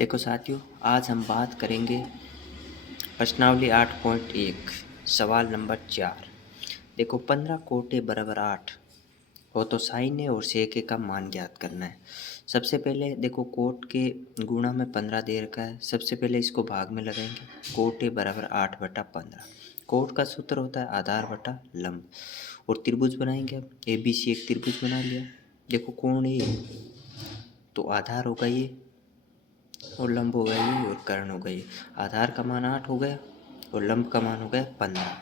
देखो साथियों, आज हम बात करेंगे प्रश्नावली 8.1 सवाल नंबर 4। देखो 15 कोटे बराबर 8 हो तो साइन ए और सेक ए का मान ज्ञात करना है। सबसे पहले देखो कोट के गुणा में 15 दे रखा है। सबसे पहले इसको भाग में लगाएंगे। कोट ए बराबर 8/15। कोट का सूत्र होता है आधार बटा लंब। और त्रिभुज बनाएंगे। अब ए बी सी एक त्रिभुज बना लिया। देखो कोण ए तो आधार होगा ये और लंब हो गया ये और कर्ण हो गया ये। आधार का मान 8 हो गया और लंब का मान हो गया 15।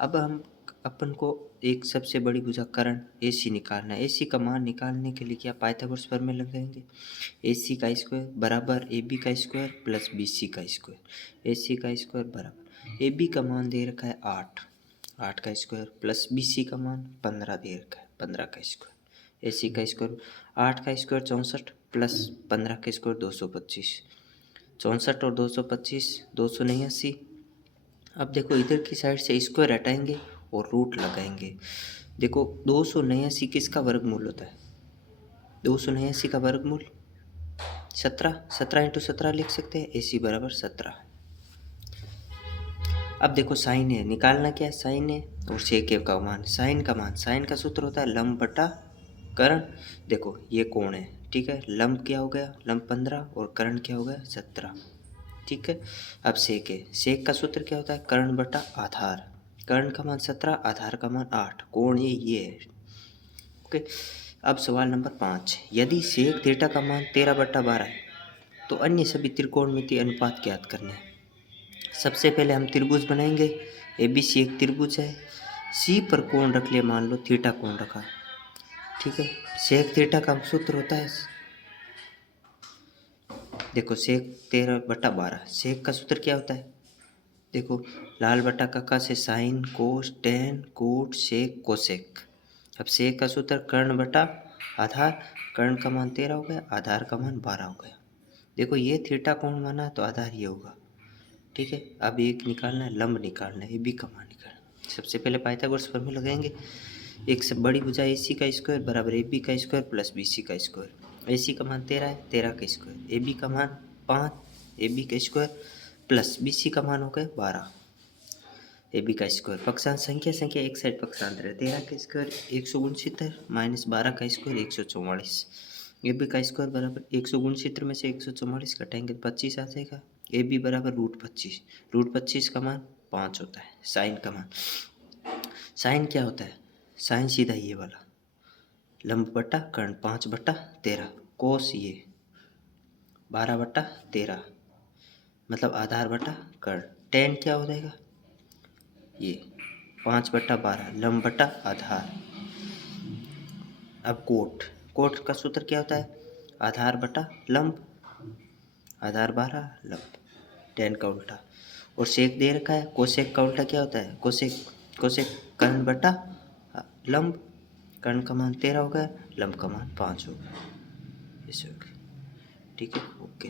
अब हम अपन को एक सबसे बड़ी भुजा कर्ण AC निकालना है। AC का मान निकालने के लिए क्या पाइथागोरस प्रमेय लगाएंगे। AC का स्क्वायर बराबर AB का स्क्वायर प्लस BC का स्क्वायर। AC का स्क्वायर बराबर AB का मान दे रखा है 8 का स्क्वायर प्लस BC का मान 15 दे रखा है 15 का स्क्वायर। AC का स्क्वायर 8 का स्क्वायर 64 प्लस 15 का स्क्वायर 225। 64 और 225 289। अब देखो इधर की साइड से स्क्वायर हटाएंगे और रूट लगाएंगे। देखो 289 किसका वर्गमूल होता है। 289 का वर्गमूल 17 इंटू 17 लिख सकते हैं। AC बराबर 17। अब देखो साइन है निकालना क्या है। साइन है और सेक का मान साइन का सूत्र होता है लंब बटा कर्ण। देखो ये कोण है ठीक है। लंब क्या हो गया लंब 15 और कर्ण क्या हो गया 17 ठीक है। अब सेक है। सेक का सूत्र क्या होता है कर्ण बटा आधार। कर्ण का मान 17 आधार का मान 8। कोण ये है ओके। अब सवाल नंबर 5। यदि सेक थीटा का मान 13/12 है तो अन्य सभी त्रिकोणमितीय अनुपात ज्ञात करने हैं। सबसे पहले हम त्रिभुज बनाएंगे। ABC एक त्रिभुज है। C पर कोण रख लिया मान लो थीटा कोण रखा ठीक है। सेक थीटा का सूत्र होता है देखो सेक 13/12। सेक का सूत्र क्या होता है देखो लाल बटा काका से sine cos tan cot sec cosec. अब सेक का सूत्र कर्ण बटा आधार। कर्ण का मान 13 हो गया आधार का मान 12 हो गया। देखो ये थीटा कोण माना तो आधार ये होगा ठीक है। अब एक निकालना है लंब निकालना है AB का मान निकालना। सबसे पहले पाइथागोरस प्रमेय लगाएंगे। एक से बड़ी भुजा AC का स्क्वायर बराबर AB का स्क्वायर प्लस BC का स्क्वायर। AC का मान 13 है 13 का स्क्वायर। AB का मान 5 AB का स्क्वायर प्लस BC का मान हो गया 12 AB का स्क्वायर। पक्षांश संख्या एक साइड पक्षांतर है। 13 का स्क्वायर 169 माइनस 12 का स्क्वायर 144। AB का स्क्वायर बराबर 169 में से 144 घटाएंगे 25 आ जाएगा। AB बराबर √25। √25 का मान 5 होता है। साइन का मान साइन क्या होता है साइन सीधा ये वाला लंब बटा कर्ण 5/13 कोस ये 12/13 मतलब आधार बटा कर्ण। टेन क्या हो जाएगा ये 5/12 लंब बटा आधार। अब कोट का सूत्र क्या होता है आधार बटा लंब। आधार 12 लंब टेन का उल्टा। और सेक दे रखा है कोसेक का उल्टा क्या होता है कोसेक कर्ण बटा लंब। कर्ण का मान 13 हो गया लंब का मान 5 हो गया। ऐसे हो गया ठीक है ओके।